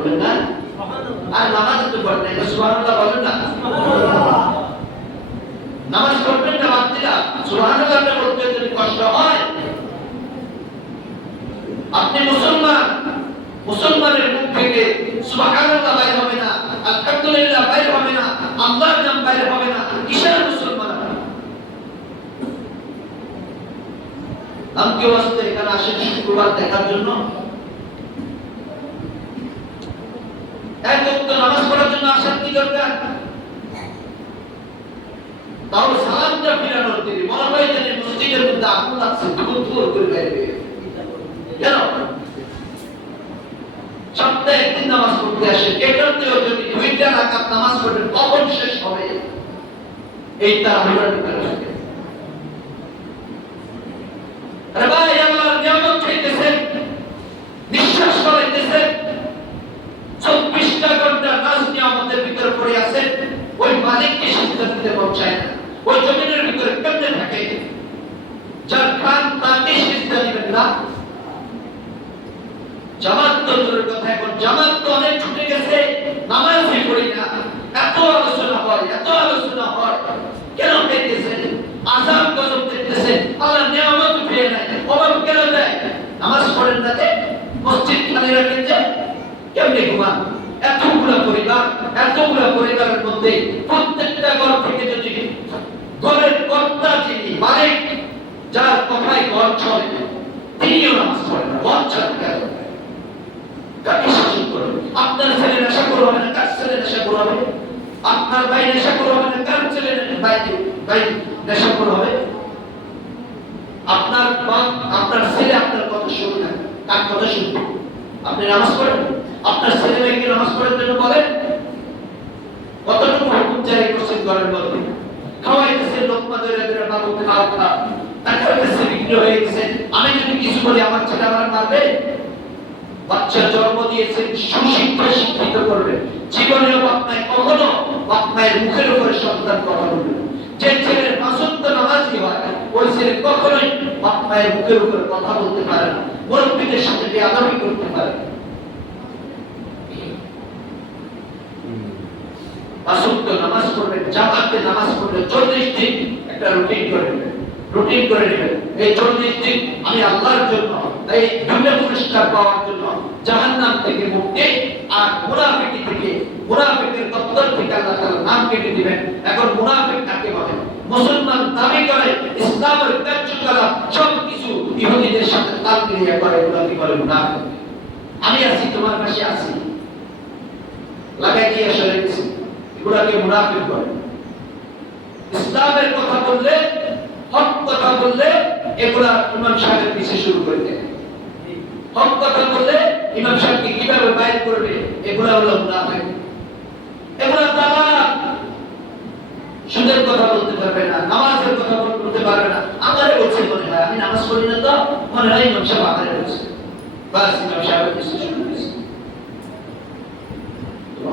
বলবেন না? আর নামাজ তো পড়েন না, সুবহানাল্লাহ বলেন না? নামাজ পড়বেন না বাদ দিলাম, সুবহানাল্লাহ বলতে যদি কষ্ট হয়, আপনি মুসলমান, মুসলমানের মুখ থেকে সুবহানাল্লাহ বাইর হবে না, আলহামদুলিল্লাহ বাইর হবে না, আল্লাহর নাম বাইর হবে না, কিসের মুসলমান? কেউ আসতে এখানে আসেন শুক্রবার দেখার জন্য, এক ওয়াক্ত নামাজ পড়ার জন্য আসার কি দরকার? তাও সালামটা ফিরানোর দিকে মনে হয় যেন মসজিদের মধ্যে আগুন লাগছে, ধুর করে বেরিয়ে কেন? সপ্তাহে একদিন নামাজ পড়তে আসেন, এটাতেও যদি 2টা রাকাত নামাজ পড়েন কখন শেষ হবে এই তাড়াহুড়ার ভিতরে? আরে ভাই, আল্লাহর নিয়ামত খাইতেছেন, নিঃশ্বাস ফলাইতেছেন, 24টা ঘন্টা নাজ নিয়ামতের ভিতরে পড়ে আছেন, ওই মালিককে সিজদা দিতে পৌঁছায় না, ওই জমিনের ভিতরে কেমনে থাকে? যার প্রাণ তাকে সিজদা দিবেন না? জামাত তো দূরের কথা, এখন জামাত তো অনেক ছুটে গেছে, নামাজই পড়ি না। এত আলোচনা হয়, এত আলোচনা হয়, কেন পেতেছেন? আযাব গজব দেখতেছেন, আল্লাহ নিয়ামত পেয়ে নাই, অভাব কেন দেয়? নামাজ পড়েন না, মসজিদ খালি রাখেন, যে কেমনে ঘুমান? এতগুলা পরিবারের মধ্যে প্রত্যেকটা ঘর থেকে যদি ঘরের কর্তা যিনি মালিক, যার কথায় ঘর চলে, তিনিও নামাজ পড়েন না, ঘর চলে কেন? কাকে শাসন করবে? আপনার ছেলে নেশা করে হবে না, কার ছেলে নেশা করে হবে? আপনার ভাই নেশা করে হবে না, কার ছেলে ভাই নেশা করে হবে? আপনার ছেলে আপনার কথা শুনবে না, কার কথা শুনবে? আপনি নামাজ পড়েন? আপনার ছেলে মেয়েকে নামাজ পড়ার জন্য বলেন? কতটুকু হুকুম জারি করছেন ঘরের মধ্যে? খাওয়াইতেছেন লোকমা ধরে ধরে, বাবু খাও খা, তারপরে কাছে বিক্রি হয়ে গেছে, আমি যদি কিছু বলি আমার ছেলে আমার মারবে? বাচ্চা জন্ম দিয়েছেন, সুশিক্ষা শিক্ষিত করবে, জীবনেও বাপমায় কখনো বাপমায়ের মুখের উপরে সন্তান কথা বলবে। যে ছেলের পাঁচওয়াক্ত নামাজি হয়, ওই ছেলে কখনোই বাপমায়ের মুখের উপরে কথা বলতে পারে না, মুরব্বীদের সাথে বেয়াদবি করতে পারে না। পাঁচওয়াক্ত নামাজ পড়বেন, জামাতে নামাজ পড়বেন, 40 দিন একটা রুটিন করে নেবেন, রুটিন করে নেবেন। এই 40 দিন আমি আল্লাহর জন্য, এই দুনিয়া পুরস্কার পাওয়ার জন্য, জাহান্নাম থেকে মুক্তি আর মুনাফিকি থেকে, মুনাফিকের দপ্তর থেকে আল্লাহ তাআলা নাম কেটে দিবেন। এখন মুনাফিক কাকে বলে? মুসলমান দাবি করে, ইসলামের কার্যকলাপ সবকিছু ইহুদিদের সাথে তাল মিলিয়ে করে, এগুলোকে বলে মুনাফিক। আমি আছি, তোমার পাশে আছি, লাগাই দিয়ে সরে গেছি, এগুলোকে মুনাফিক বলে। ইসলামের কথা বললে, হক কথা বললে, এগুলা ইমাম সাহেবের পিছে শুরু করে দেয়। হক কথা বললে ইমাম সাহেবকে কিভাবে বাইর করবে, এগুলা হলো মুনাফিক। এগুলা দালাল, সুদের কথা বলতে পারবে না, নামাজের কথা বলতে পারবে না। আমারে বলছে মনে হয়, আমি নামাজ পড়ি না তো মনে হয় ইমাম সাহেব আমারে বলছে, বাস ইমাম সাহেবের পিছে শুরু করেছে।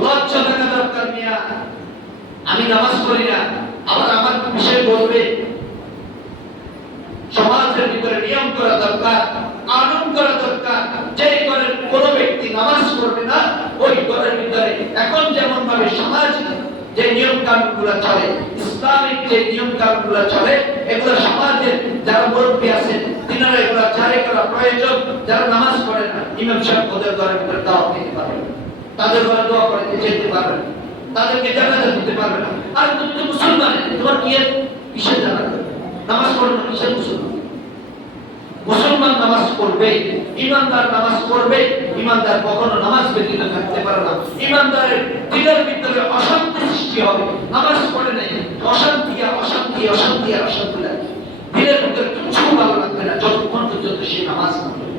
লজ্জা থাকা দরকার মিয়া, আমি নামাজ পড়ি না, আবার আমার বিষয় বলবে। সমাজের ভিতরে নিয়ম করা দরকার, কানুন করা দরকার। যে ঘরের কোন ব্যক্তি নামাজ পড়বে না, ওই ঘরের ভিতরে এখন যেমন ভাবে সমাজ যে নিয়ম কানুন গুলো চলে, ইসলামিক যে নিয়ম কানুন গুলো চলে, এগুলো সমাজের যারা মুরব্বী আছেন তিনারা এগুলো জারি করা প্রয়োজন। যারা নামাজ পড়ে না, ইমাম সাহেব ওদের ঘরের ভিতরে দাওয়াত দিতে পারবে না, তাদের ঘরে দোয়া করতে যেতে পারবে না, তাদেরকে জানাজা দিতে পারবে না। আর তুমি তো মুসলমান, তোমার কি কিসের জানাজা? নামাজ পড়ে না, কিসের মুসলমান? মুসলমান নামাজ পড়বে, ইমানদার নামাজ পড়বে। ইমানদার কখনো নামাজ ব্যতীত থাকতে পারে না। ইমানদারের দিলের ভিতরে অশান্তি সৃষ্টি হবে, নামাজ পড়ে নাই, অশান্তি আর অশান্তি লাগে। দিলের ভিতরে কিছু ভালো লাগবে না যতক্ষণ পর্যন্ত সে নামাজ না পড়ে।